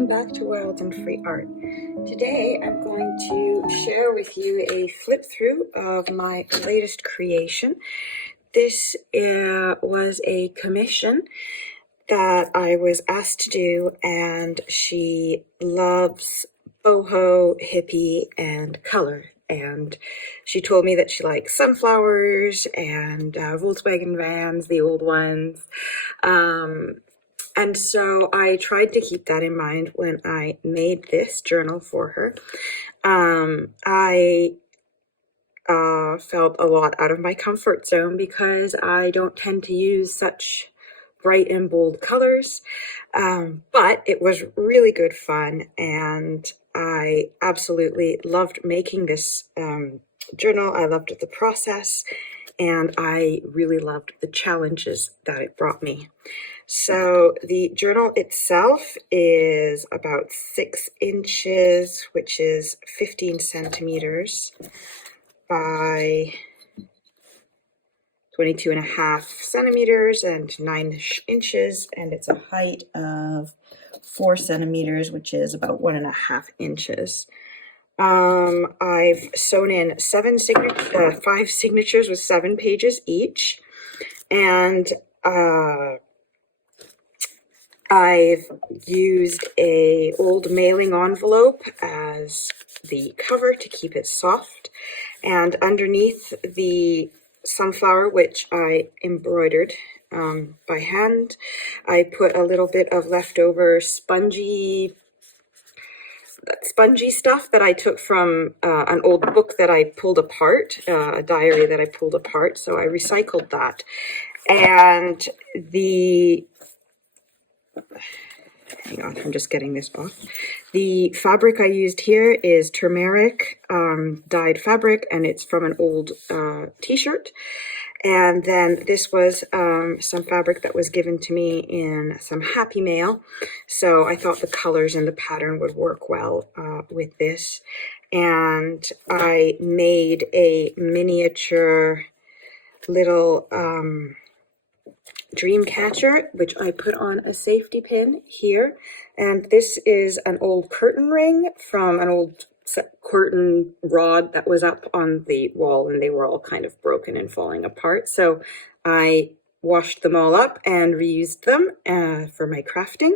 welcome back to Wild and Free Art. Today I'm going to share with you a flip through of my latest creation. This was a commission that I was asked to do, and she loves boho, hippie, and color. And she told me that she likes sunflowers and Volkswagen vans, the old ones. And so I tried to keep that in mind when I made this journal for her. I felt a lot out of my comfort zone because I don't tend to use such bright and bold colors, but it was really good fun, and I absolutely loved making this journal. I loved the process, and I really loved the challenges that it brought me. So the journal itself is about 6 inches, which is 15 centimeters by 22.5 centimeters and 9 inches, and it's a height of 4 centimeters, which is about 1.5 inches. I've sewn in 5 signatures with 7 pages each, and I've used an old mailing envelope as the cover to keep it soft, and underneath the sunflower, which I embroidered by hand, I put a little bit of leftover spongy stuff that I took from an old book that I pulled apart, a diary that I pulled apart, so I recycled that. And hang on, I'm just getting this off. The fabric I used here is turmeric dyed fabric, and it's from an old t-shirt. And then this was some fabric that was given to me in some Happy Mail. So I thought the colors and the pattern would work well with this. And I made a miniature little dream catcher, which I put on a safety pin here. And this is an old curtain ring from an old curtain rod that was up on the wall, and they were all kind of broken and falling apart. So I washed them all up and reused them for my crafting.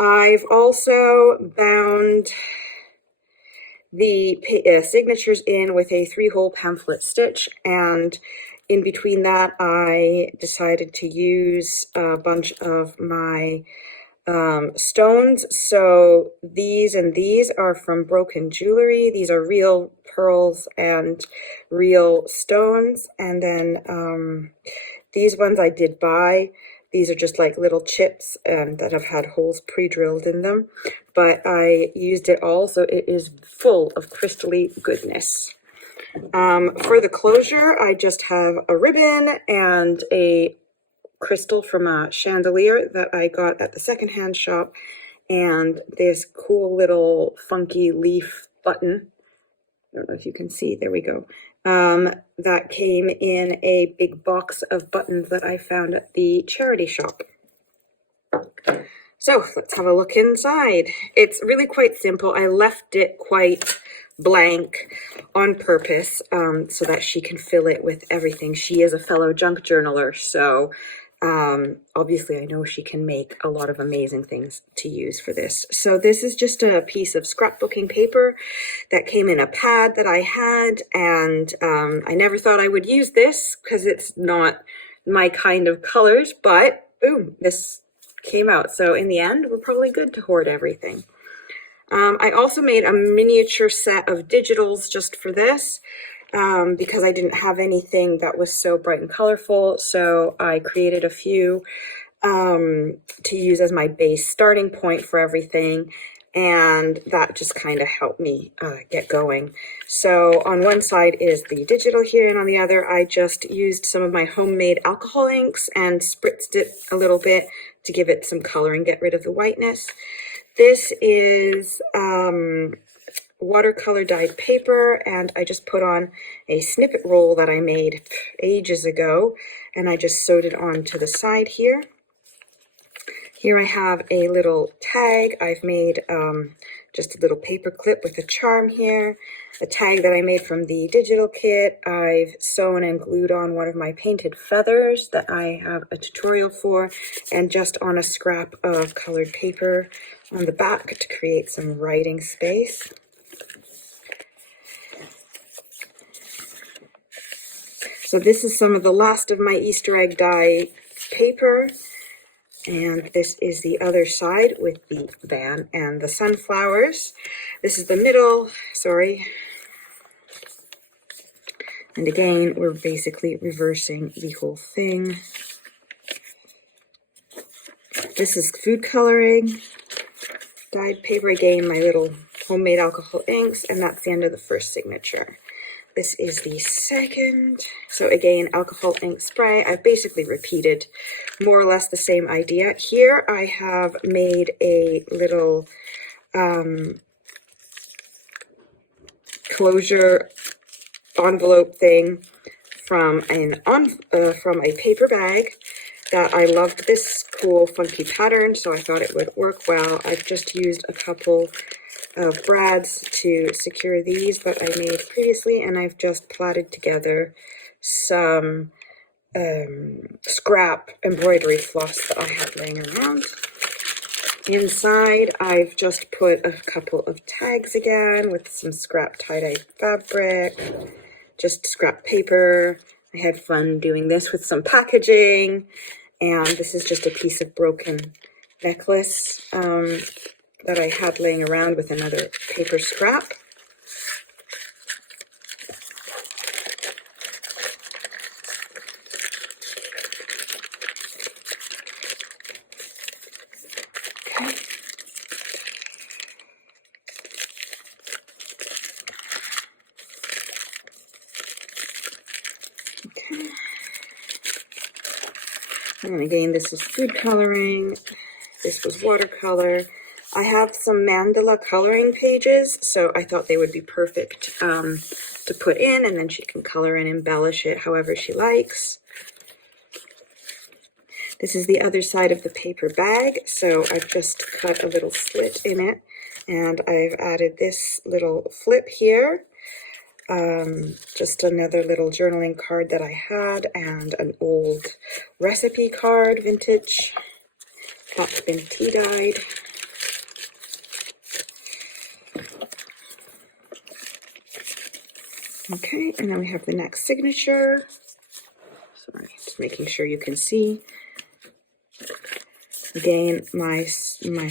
I've also bound the signatures in with a 3-hole pamphlet stitch, and in between that, I decided to use a bunch of my stones. So these and these are from Broken Jewelry. These are real pearls and real stones. And then these ones I did buy. These are just like little chips that have had holes pre-drilled in them. But I used it all, so it is full of crystally goodness. For the closure, I just have a ribbon and a crystal from a chandelier that I got at the secondhand shop, and this cool little funky leaf button. I don't know if you can see, there we go. That came in a big box of buttons that I found at the charity shop. So let's have a look inside. It's really quite simple. I left it quite blank on purpose so that she can fill it with everything. She is a fellow junk journaler, so obviously I know she can make a lot of amazing things to use for this. So this is just a piece of scrapbooking paper that came in a pad that I had, and I never thought I would use this because it's not my kind of colors, but boom, this came out. So in the end, we're probably good to hoard everything. I also made a miniature set of digitals just for this because I didn't have anything that was so bright and colorful. So I created a few to use as my base starting point for everything. And that just kind of helped me get going. So on one side is the digital here, and on the other, I just used some of my homemade alcohol inks and spritzed it a little bit to give it some color and get rid of the whiteness. This is watercolor dyed paper, and I just put on a snippet roll that I made ages ago, and I just sewed it on to the side here. Here I have a little tag. I've made just a little paper clip with a charm here. A tag that I made from the digital kit. I've sewn and glued on one of my painted feathers that I have a tutorial for, and just on a scrap of colored paper on the back to create some writing space. So this is some of the last of my Easter egg die paper. And this is the other side with the van and the sunflowers. This is the middle, sorry. And again, we're basically reversing the whole thing. This is food coloring, dyed paper, again, my little homemade alcohol inks, and that's the end of the first signature. This is the second. So again, alcohol ink spray. I've basically repeated more or less the same idea. Here I have made a little closure envelope thing from a paper bag that I loved this cool funky pattern, so I thought it would work well. I've just used a couple of brads to secure these that I made previously, and I've just plaited together some scrap embroidery floss that I had laying around. Inside, I've just put a couple of tags again with some scrap tie-dye fabric, just scrap paper. I had fun doing this with some packaging, and this is just a piece of broken necklace that I had laying around with another paper scrap. Okay. Okay. And again, this is food coloring. This was watercolor. I have some mandala coloring pages, so I thought they would be perfect to put in, and then she can color and embellish it however she likes. This is the other side of the paper bag, so I've just cut a little slit in it, and I've added this little flip here. Just another little journaling card that I had, and an old recipe card, vintage. That's been tea dyed. Okay, and then we have the next signature. Sorry, just making sure you can see. Again, my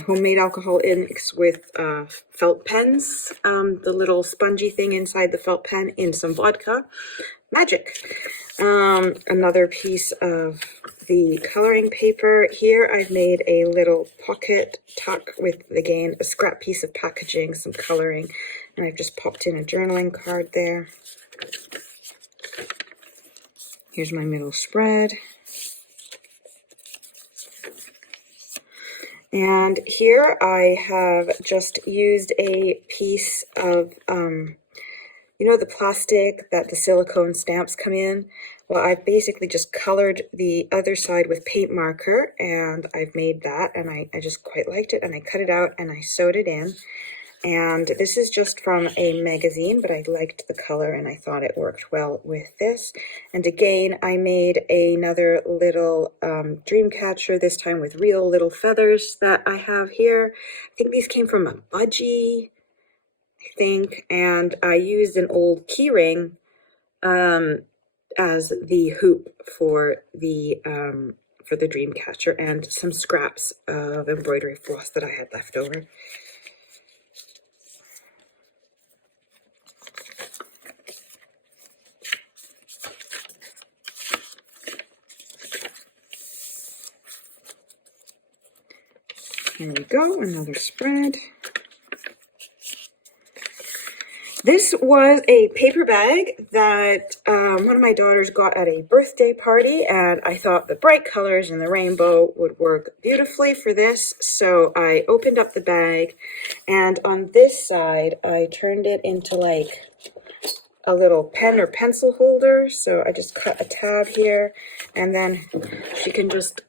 homemade alcohol inks with felt pens, the little spongy thing inside the felt pen in some vodka. Magic. Another piece of the coloring paper. Here I've made a little pocket tuck with, again, a scrap piece of packaging, some coloring, and I've just popped in a journaling card there. Here's my middle spread. And here I have just used a piece of, you know, the plastic that the silicone stamps come in? Well, I've basically just colored the other side with paint marker, and I've made that, and I just quite liked it, and I cut it out and I sewed it in. And this is just from a magazine, but I liked the color and I thought it worked well with this. And again, I made another little dream catcher, this time with real little feathers that I have here. I think these came from a budgie, I think, and I used an old key ring as the hoop for the dream catcher, and some scraps of embroidery floss that I had left over. Here we go, another spread. This was a paper bag that one of my daughters got at a birthday party, and I thought the bright colors and the rainbow would work beautifully for this. So I opened up the bag, and on this side, I turned it into like a little pen or pencil holder. So I just cut a tab here, and then she can just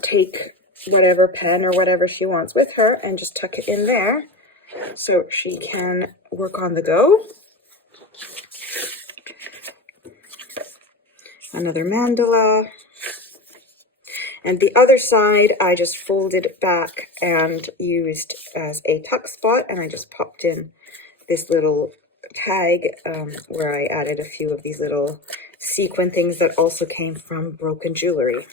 take whatever pen or whatever she wants with her and just tuck it in there so she can work on the go. Another mandala. And the other side, I just folded back and used as a tuck spot, and I just popped in this little tag where I added a few of these little sequin things that also came from Broken Jewelry.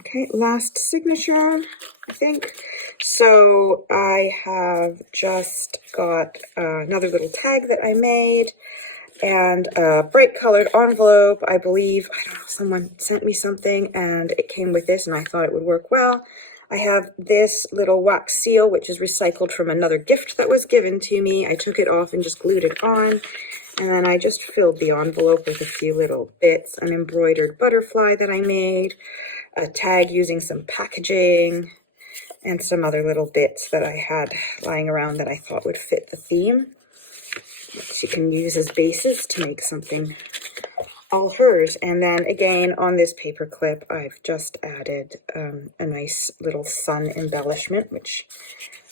Okay, last signature, I think. So I have just got another little tag that I made and a bright colored envelope. I believe, I don't know, someone sent me something and it came with this and I thought it would work well. I have this little wax seal, which is recycled from another gift that was given to me. I took it off and just glued it on. And then I just filled the envelope with a few little bits, an embroidered butterfly that I made, a tag using some packaging, and some other little bits that I had lying around that I thought would fit the theme. That you can use as bases to make something all hers. And then again, on this paper clip, I've just added a nice little sun embellishment, which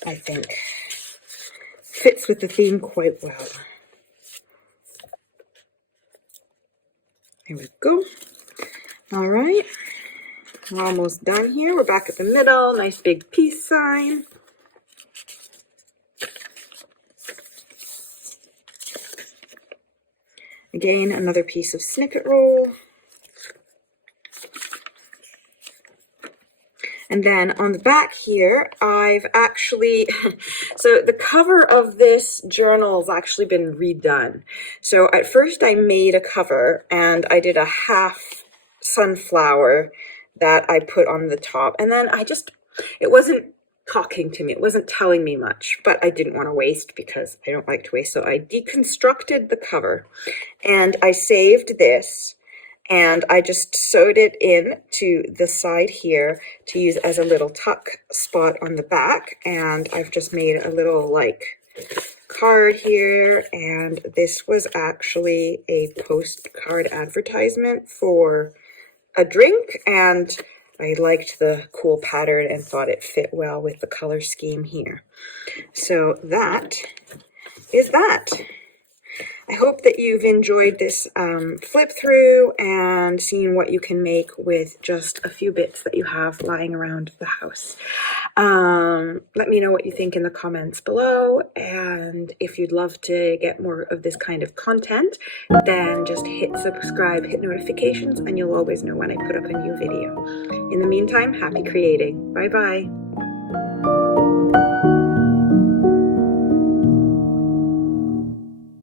I think fits with the theme quite well. There we go. All right, we're almost done here. We're back at the middle, nice big peace sign. Again, another piece of snippet roll. And then on the back here, I've actually, so the cover of this journal has actually been redone. So at first I made a cover and I did a half sunflower that I put on the top. And then it wasn't talking to me. It wasn't telling me much, but I didn't want to waste because I don't like to waste. So I deconstructed the cover and I saved this. And I just sewed it in to the side here to use as a little tuck spot on the back. And I've just made a little like card here. And this was actually a postcard advertisement for a drink. And I liked the cool pattern and thought it fit well with the color scheme here. So that is that. I hope that you've enjoyed this flip through and seen what you can make with just a few bits that you have lying around the house. Let me know what you think in the comments below, and if you'd love to get more of this kind of content, then just hit subscribe, hit notifications, and you'll always know when I put up a new video. In the meantime, happy creating. Bye bye.